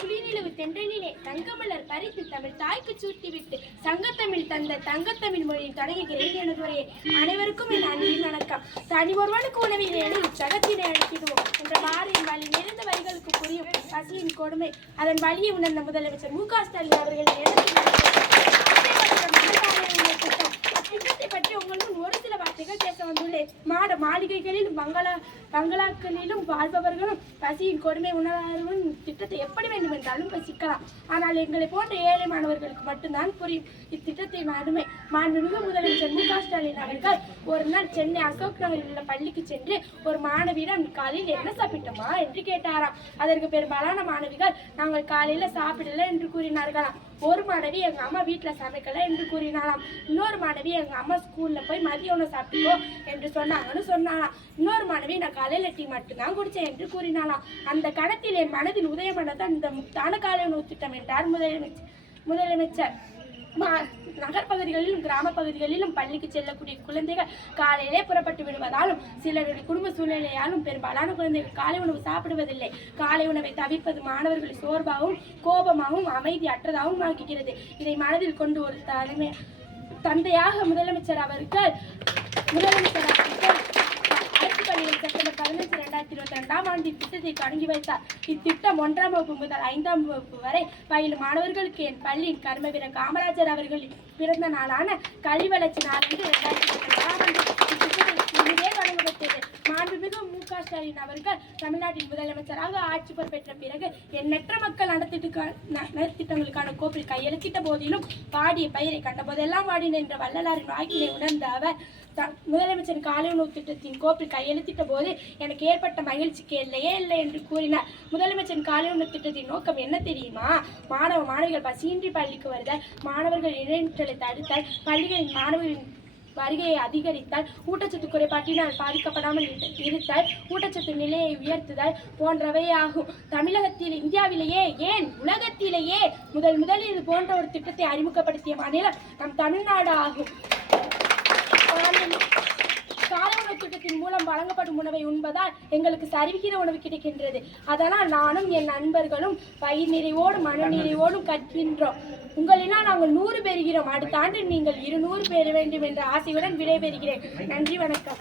குளிநிலவு தென்றலிலே தங்கமலர் பறித்து தமிழ் தாய்க்கு சூட்டிவிட்டு சங்கத்தமிழ் தந்த தங்கத்தமிழ் மொழியில் தொடங்குகிறேன் எனது அனைவருக்கும் என் அன்பின் வணக்கம். தனி ஒருவனுக்கு உணவில் என சகத்தினை அழைத்திடுவோம் என்ற பாரதியின் வழி நிறைந்த வரிகளுக்கு புரியும் பசியின் கொடுமை. அதன் வழியை உணர்ந்த முதலமைச்சர் மு க ஸ்டாலின் அவர்கள் திட்டத்தை பற்றி உங்கள் ஒரு சில வார்த்தைகள் பேச வந்துள்ளேன். மாட மாளிகைகளிலும் பங்களா பங்களாக்களிலும் வாழ்பவர்களும் பசியின் கொடுமை உணர்வும் திட்டத்தை எப்படி வேண்டுமென்றாலும் பசிக்கலாம் ஆனால் எங்களை போன்ற ஏழை மாணவர்களுக்கு மட்டும்தான் புரியும். இத்திட்டத்தின் அருமை. மாண்புமிகு முதலமைச்சர் மு க ஸ்டாலின் அவர்கள் ஒரு நாள் சென்னை அசோக் நகரில் உள்ள பள்ளிக்கு சென்று ஒரு மாணவியிடம் காலையில் என்ன சாப்பிட்டோமா? என்று கேட்டாராம். அதற்கு பெரும்பாலான மாணவிகள் நாங்கள் காலையில சாப்பிடல என்று கூறினார்களாம். ஒரு மாணவி எங்க அம்மா வீட்டுல சமைக்கல என்று கூறினாலாம் இன்னொரு மாணவி எங்க அம்மா ஸ்கூல்ல போய் மதிய உணவு சாப்பிட்டுக்கோ என்று சொன்னாங்கன்னு சொன்னாலாம் இன்னொரு மாணவி நான் காலையில டீ மட்டும்தான் குடிச்சேன் என்று கூறினாலாம் அந்த கணத்தில் என் மனதில் உதயம் உதயமானது அந்த முக்தான காலை உணவு திட்டம் என்றார் முதலமைச்சர்? முதலமைச்சர் நகர்பகுதிகளிலும் கிராம பகுதிகளிலும் பள்ளிக்கு செல்லக்கூடிய குழந்தைகள் காலையிலே புறப்பட்டு விடுவதாலும் சிலருடைய குடும்ப சூழ்நிலையாலும் பெரும்பாலான குழந்தைகள் காலை உணவு சாப்பிடுவதில்லை. காலை உணவை தவிர்ப்பது மாணவர்களை சோர்வாகவும் கோபமாகவும் அமைதி அற்றதாகவும் ஆக்குகிறது. இதை மனதில் கொண்டு ஒரு தலைமை தந்தையாக முதலமைச்சர் அவர்கள் முதலமைச்சர் அவர்கள் பதினஞ்சு ரெண்டாயிரத்தி இருபத்தி ரெண்டாம் ஆண்டு இத்திட்டத்தை தொடங்கி வைத்தார். இத்திட்டம் ஒன்றாம் வகுப்பு முதல் ஐந்தாம் வகுப்பு வரை பயிலும் மாணவர்களுக்கு என் பள்ளியின் கர்மவீரர் காமராஜர் அவர்களின் பிறந்த நாளான கல்வி வளர்ச்சி நாளன்று ரெண்டாயிரத்தி இருபத்தி ரெண்டாம் ஆண்டு இத்திட்டத்தை இனிதே தொடங்கப்பட்டது மாண்புமிகு மு க ஸ்டாலின் அவர்கள் தமிழ்நாட்டின் முதலமைச்சராக ஆட்சி பொறுப்பேற்ற பிறகு எண்ணற்ற மக்கள் நலத்திட்டுக்கா- ந- நலத்திட்டங்களுக்கான கோப்பில் கையெழுத்திட்ட போதிலும் பாடிய பயிரை கண்டபோதெல்லாம் வாடின என்ற வள்ளலாரின் வாக்கினை உணர்ந்த அவர் முதலமைச்சர் காலை உணவு திட்டத்தின் கோப்பில் கையெழுத்திட்ட போது எனக்கு ஏற்பட்ட மகிழ்ச்சிக்கு இல்லையே இல்லை என்று கூறினார். முதலமைச்சர் காலை உணவு திட்டத்தின் நோக்கம் என்ன தெரியுமா? மாணவ மாணவிகள் பசியின்றி பள்ளிக்கு வருதல் மாணவர்கள் இடைநிற்றலை தடுத்தல் பள்ளிகளின் மாணவர்களின் வருகையை அதிகரித்தல் ஊட்டச்சத்து குறைபாட்டினால் பாதிக்கப்படாமல் இருத்தல் ஊட்டச்சத்து நிலையை உயர்த்துதல் போன்றவையாகும். தமிழகத்தில் இந்தியாவிலேயே ஏன் உலகத்திலேயே முதல் முதலில் இது போன்ற ஒரு திட்டத்தை அறிமுகப்படுத்திய மாநிலம் நம் தமிழ்நாடு ஆகும் காலை உணவு திட்டத்தின் மூலம் வழங்கப்படும் உணவை உண்பதால் எங்களுக்கு சரிவிகித உணவு கிடைக்கின்றது. அதனால் நானும் என் நண்பர்களும் பயிர் நிறைவோடும் மன நிறைவோடும் கற்கின்றோம். உங்களினால் நாங்கள் நூறு பெறுகிறோம். அடுத்த ஆண்டு நீங்கள் இருநூறு பெற வேண்டும் என்ற ஆசையுடன் விடைபெறுகிறேன். நன்றி வணக்கம்.